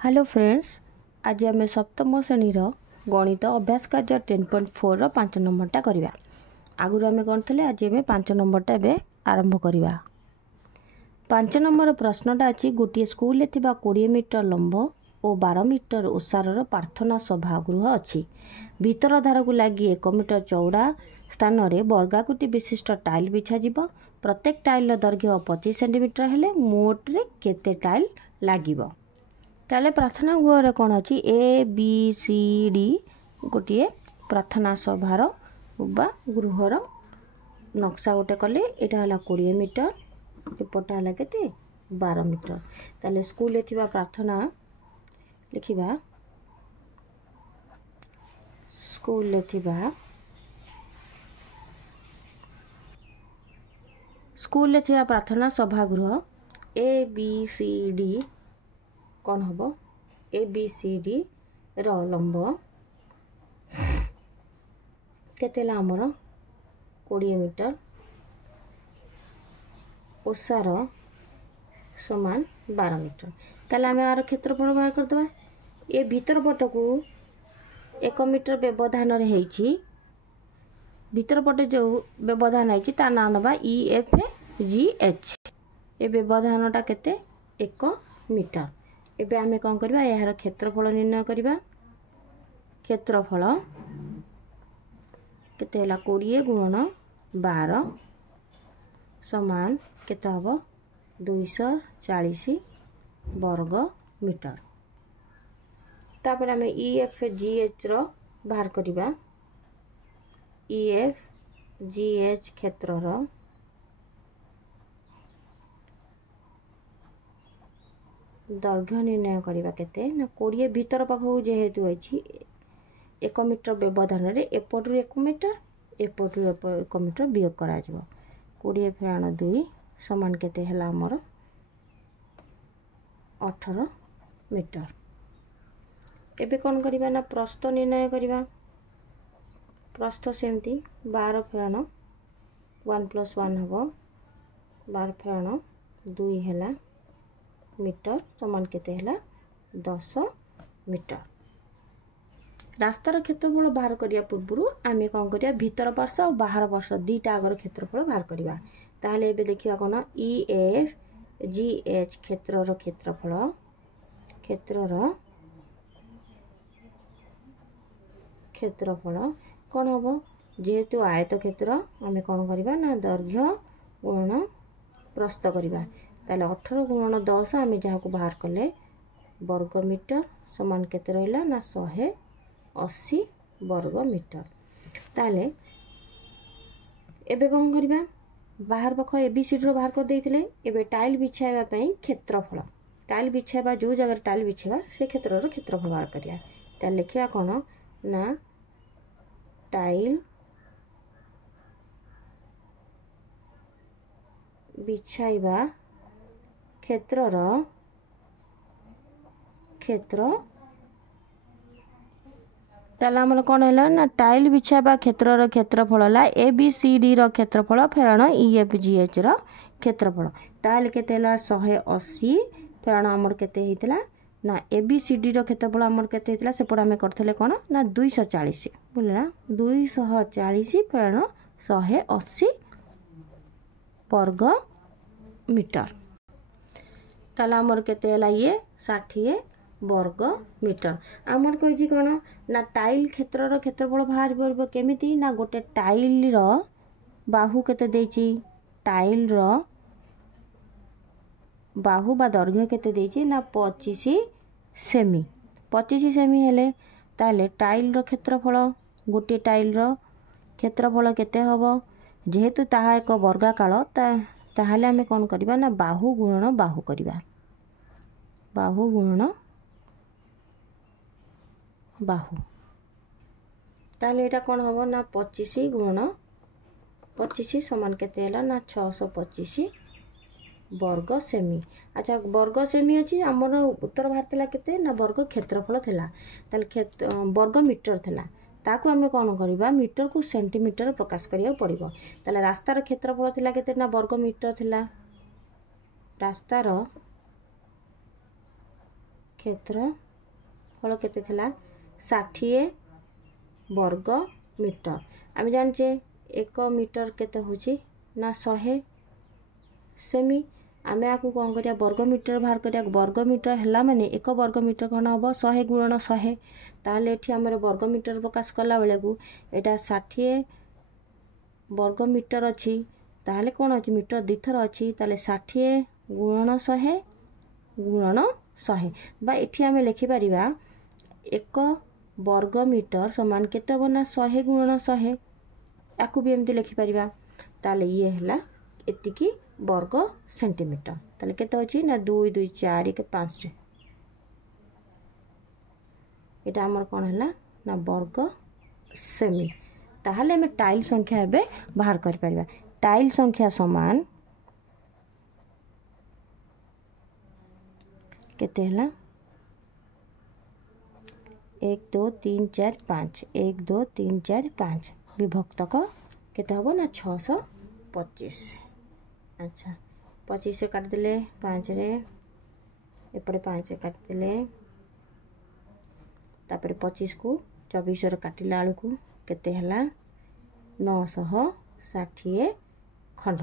Hello friends, आज आम सप्तम श्रेणी गणित अभ्यास कार्य 10.4 5 नंबरटा करवा। आगुरी आम कौन थे आज आम 5 नंबरटा एवं आरंभ करवा। 5 नंबर प्रश्नटा अच्छी गोटे स्कूल 20 मीटर लंब और 12 मीटर ओसार प्रार्थना सभागृह अच्छी। भीतर धार को लगी 1 मीटर चौड़ा स्थान में वर्गाकृति विशिष्ट टाइल बिछा जीव। प्रत्येक टाइल दैर्घ्य 25 सेंटीमीटर हेले मोटे केते टाइल लगे। ताले प्रार्थना गृह कौन अच्छी ए बी सी डी गोटे प्रार्थना सभार बा गृहर नक्शा गोटे कले। यहाँ है 20 मीटर एपटा है के 12 मीटर। ताले स्कूल थी प्रार्थना लिखा स्कूल थी प्रार्थना सभागृह ए बी सी डी कौन हम ए बी सी डी लंब केते आमर 20 मीटर ओसार समान 12 मीटर। ताले आम यार क्षेत्रफल बाहर करदे। ये भीतर पट को 1 मीटर व्यवधान भीतर पटे जो व्यवधान है ना नवा EFGH। ये व्यवधानटा केते 1 मीटर। एबे आमे कौन करबा यार क्षेत्रफल निर्णय करबा। क्षेत्रफल केते हला 20 गुणन 12 समान केते हबो 240 वर्ग मीटर। तापर आमे EFGH रो बाहर करबा। EFGH क्षेत्रर दैर्घ्य निर्णय करवा केते ना 20 भीतर पाखु जेहेतु अच्छी 1 मीटर व्यवधान एपटू 1 मीटर एपटू 1 मीटर वियोग करा 20 फेण 2 समान केते हला हमर 18 मीटर। एबे कौन करबा ना प्रस्थ निर्णय करबा। प्रस्थ सेमती 12 फेण 1 + 1 हबो 12 फेण 2 हला मीटर समान केते हला 10 मीटर। रास्तार क्षेत्रफल बाहर करिया पूर्व आमे कौन करिया भीतर पार्श्व और बाहर पार्श्व दीटा आगर क्षेत्रफल बाहर करिया। ताहले एबे देखिया कोन EFGH क्षेत्रर क्षेत्रफल कौन हबो जेहेतु आयत क्षेत्र आमे कौन करिबा ना दैर्घ्य गुणन प्रस्थ करिबा। ताले 18 गुणन 10 आमे जहाँ को बाहर कले वर्ग मीटर समान केते रहिला ना 180 वर्ग मीटर। ताले एबे कौन करबा बाहर पाख ABCD रो बाहर कर देइथिले। एबे टाइल बिछाइबा पई क्षेत्रफल टाइल बिछाइबा जो जगह टाइल बिछाइबा से क्षेत्रर क्षेत्रफल बाहर करिया। ताले लिखिया कोन ना टाइल बिछाइबा क्षेत्रर क्षेत्र ताला हमर कोन हैला ना टाइल बिछाइबा क्षेत्रर क्षेत्रफल हला ABCD रो क्षेत्रफल फेरण EFGH रो क्षेत्रफल। ताले केते हला 180 फेरण हमर केते हितला ना ABCD रो क्षेत्रफल हमर केते हितला सेपड हमें करथले कोन ना 240 बोलना 240 फेरण 180 वर्ग मीटर। ताला हमर केते हला ये 60 वर्ग मीटर। आमर कहि कोन ना टाइल क्षेत्रर क्षेत्रफल बाहर परबो केमिति ना गोटे टाइल रो बाहु केते देछि टाइल रो बाहु बा दैर्घ्य केते देछि ना 25 सेमी। 25 सेमी हेले ताले टाइल रो क्षेत्रफल गोटे टाइल रो क्षेत्रफल केते हबो जेहेतु ताहा एक वर्गाकार ताहले हमें कौन करबा ना बाहु गुणन बाहु करबा। बाहु गुणन बाहु ताले एटा कौन हबो ना 25 गुणन 25 समान केते हला ना 625 वर्ग सेमी। अच्छा वर्ग सेमी अछि हमर उत्तर भारतला केते ना वर्ग क्षेत्रफल थिला। ताले वर्ग मीटर थिला ताकू आमे कौन करबा मीटर को सेंटीमीटर प्रकाश करिया पड़िबो। ताले रास्तार क्षेत्रफल थिला केते ना वर्ग मीटर थिला। रास्तार क्षेत्रफल केते थिला 60 वर्ग मीटर। आम जाने 1 मीटर केते होची ना 100 सेमी। आम आपको कौन करिया वर्ग मीटर बाहर करिया। वर्ग मीटर है माने 1 वर्ग मीटर कौन हम 100 गुणन 100 ताले एठी हमर वर्ग मीटर प्रकाश कला बेले को एटा 60 वर्ग मीटर अच्छी ताले कौन अच्छी मीटर दिथर अच्छी ताले 60 गुणन 100 गुणन 100 बा एठी आम लिखिपार 1 वर्ग मीटर समान केते हम ना 100 गुणन 100 याकू भी एमती लिखिपार ताले ये है एतिकी वर्ग सेंटीमीटर। ताले केते अछि ना 2 2 4 1 5 एटा हमर कोन हला ना वर्ग सेमी। ताहले हमें टाइल संख्या एबे बाहर कर परिबा। टाइल संख्या समान केते हला 1 2 3 4 5 1 2 3 4 5 विभक्त को केते हबो ना 625। अच्छा 25 से काट देले 5 रे एपटे 5 से काट देले तापर 25 को 24 रे काटिला आलू को केते हला 960 खंड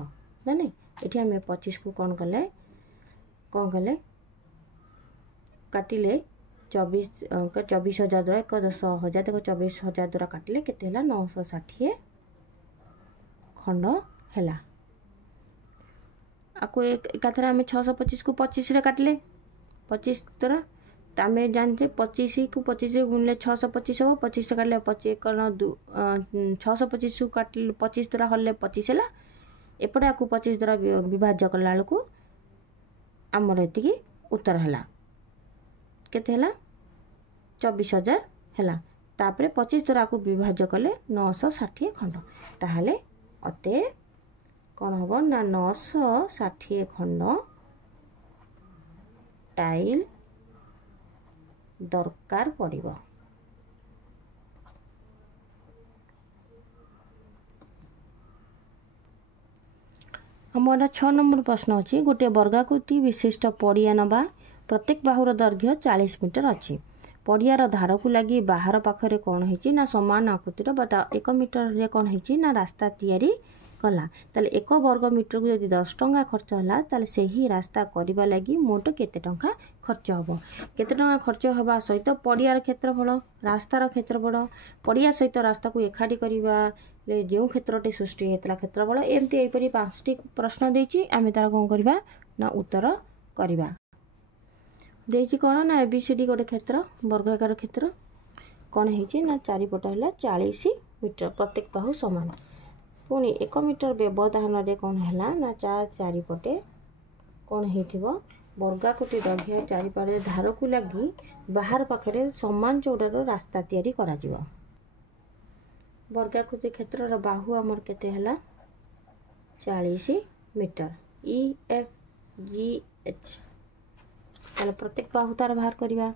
ना नहीं। एठी हम 25 को कौन कले काटिले 24,000 द्वारा 1,10,000 देखो 24,000 द्वारा काटिले केते हला 960 खंड हला। आपको एकाथर आम 625 को 25 रे काटिले 25 द्वारा तो आम जानते 25 को 25 गुणले 625 हम 25 काटिले 625 को काटिले 25 द्वारा हल्ले 25 है एपटे आपको 25 द्वारा विभाज्य कला बेलू आमर एति उत्तर है केते हला 24,000 है तापर 25 द्वारा को विभाज्य कले 960 खंड ताहले अते कौन हम ना 960 खंड टाइल दरकार पड़िबो। हमारा 6 नंबर प्रश्न अच्छी गोटे वर्गाकृति विशिष्ट पड़िया नवा प्रत्येक बाहुर दैर्घ्य 40 मीटर अच्छी पड़ियार धार को लगी बाहर पाखरे कौन है ना समान आकृतिर बता 1 मीटर रे कौन है ना रास्ता तैयारी कला ताले 1 वर्ग मीटर को यदि 10 टंका खर्च होला ताले सही रास्ता करबा लगी मोट केते टंका खर्च होबो। केते टंका खर्च होबा सहित पड़ियार क्षेत्रफल रास्तार क्षेत्रफल पड़िया सहित रास्ता को एकाठी करबा ले जो क्षेत्रटी सृष्टि हेतला क्षेत्रफल एमती एपरी 5टी प्रश्न देछि आमे तार कोन करबा ना उत्तर करबा। देछि कोन ना एबीसीडी गोटे क्षेत्र वर्गाकार क्षेत्र कोन हेछि ना चारिपट हला 40 मीटर प्रत्येक बाहु समान पुणी 1 मीटर व्यवधान रे कौन है ना चारिपटे कौन हो वर्गाकृति दैर्घ्य चारिपटे धार को लगी बाहर पाखे समान चौड़ार रास्ता तैयारी करा जिवो। वर्गाकृति क्षेत्र बाहु आमर केते हला 40 मीटर EFGH ताले प्रत्येक बाहु तार बाहर करबा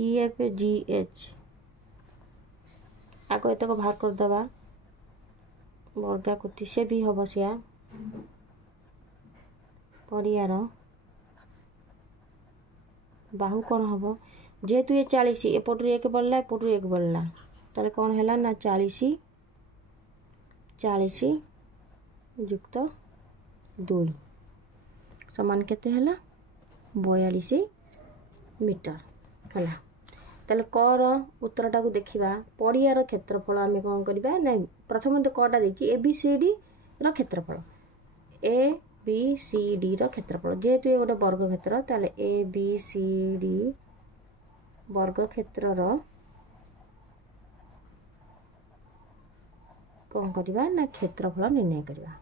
EFGH आगो एतक बाहर कर दबा वर्गाकृति से भी हम सिया पड़ियार बाहु कौन हम जेहेतु ये 40 एपटू 1 बढ़ला एपटू 1 बढ़ला ताले कौन है ना 40 युक्त 2 समान केते हला 42 मीटर हला। ताले कर उत्तरटा को देखिबा पड़ियार क्षेत्रफल आमे कोन करबा नै प्रथम तो कटा देछि एबीसीडी रो क्षेत्रफल एबीसीडी रो क्षेत्रफल जेहेतु ये गोटे वर्ग क्षेत्र ताले एबीसीडी वर्ग क्षेत्र रो कोन करबा ना क्षेत्रफल निर्णय करबा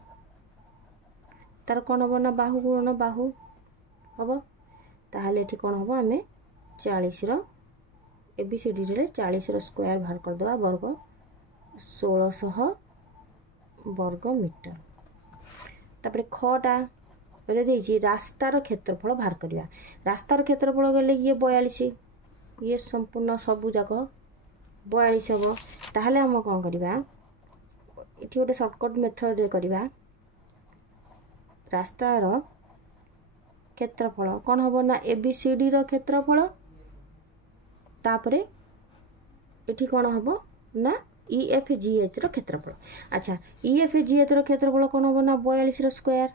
तार कोन हो ना बाहु गुणन बाहु हबो ताहले एठी कोन हबो आमे 40 रो एबीसीडी रे 40 रो स्क्वायर बाहर कर दबा वर्ग 1600 वर्ग मीटर तापर खटा रे देछि रास्तार क्षेत्रफल बाहर करबा रास्तार क्षेत्रफल गले ये 42 ये संपूर्ण सबु जाक 42 हबो ताहले हम कोन करबा इठी गोटे शॉर्टकट मेथड रे करबा रास्तार क्षेत्रफल कौन हम ना ABCD क्षेत्रफल तापरे इठी कौन हम ना EFGH क्षेत्रफल। अच्छा EFGH क्षेत्रफल कौन हम ना 42 स्क्वायर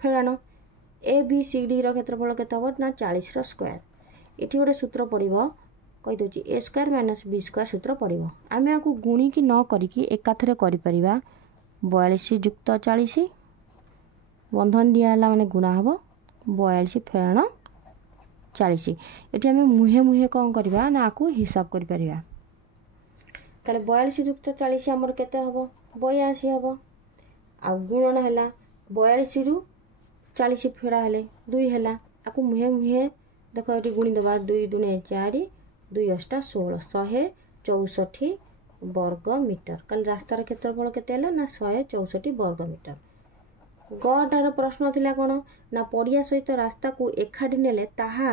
फेराण ABCD क्षेत्रफल केते हम ना 40 स्क्वायर। इठी गोटे सूत्र पड़ो कही दूची A square minus B square सूत्र पड़ो आम आपको गुणी की न करिकी एकाथरे करि परिबा 42 युक्त 40 बंधन दियाला माने गुणा हम 42 फेराण 40 ये आम मुहे मुहे कौन करवा ना आपको हिसाब कर परिबा ताले 42 युक्त 40 आमर केते हम 82 हम आ गुणन है 42 रु 40 फेड़ा हेले 2 है आपको मुहे मुहे देख ये गुणी दबा 2 दूने 4 2 8 16 164 वर्ग मीटर कल रास्तार क्षेत्रफल केते ना 164 वर्ग मीटर। गटार प्रश्न थिला कोन ना पड़िया सहित रास्ता को एकाठी नेले ताहा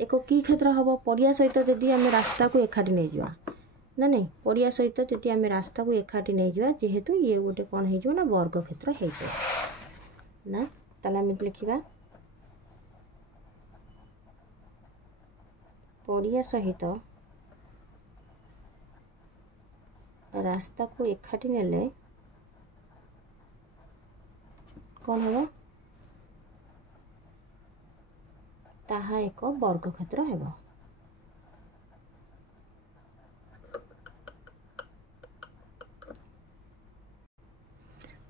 एक की क्षेत्र हम पड़िया सहित जदि आम रास्ता को एकाठी नहीं जावा ना नहीं पड़िया सहित जदि आम रास्ता को एकाठी नहीं जावा जेहेतु ये गोटे कौन हो ना वर्ग क्षेत्र हो ना ताले आम लिखिबा पड़िया सहित रास्ता को एकाठी नेले कौन हम ताहा एक वर्ग क्षेत्र हेबो।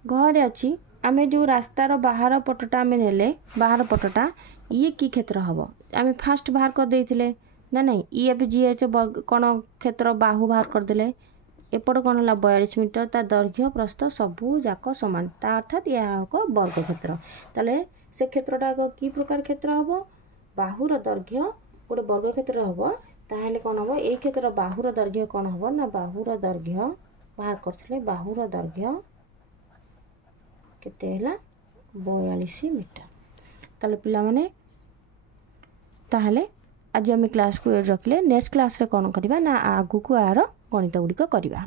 घरे अच्छी आम जो रास्तार बाहर पटटा आम नेले बाहर पटटा ये की क्षेत्र हम आम फास्ट बाहर कर देथिले ना नहीं EFGH वर्ग कौन क्षेत्र बाहु बाहर करदे एपट कौन है 42 मीटर ता दैर्घ्य प्रस्थ सबू जाक समान ता अर्थात यह एक वर्ग क्षेत्र ताले से क्षेत्रटा की प्रकार क्षेत्र हम बाहुर दैर्घ्य गोटे वर्ग क्षेत्र हम ताहले कौन हम ये क्षेत्र बाहुर दैर्घ्य कौन हम ना बाहुर दैर्घ्य बाहर करथिले बाहुर दैर्घ्य केते हला 42 मीटर। ताले पिला माने ताहले आज आम क्लास को रखले नेक्स्ट क्लास रे कौन करबा ना आगु को आर गणित गुड़िक करबा।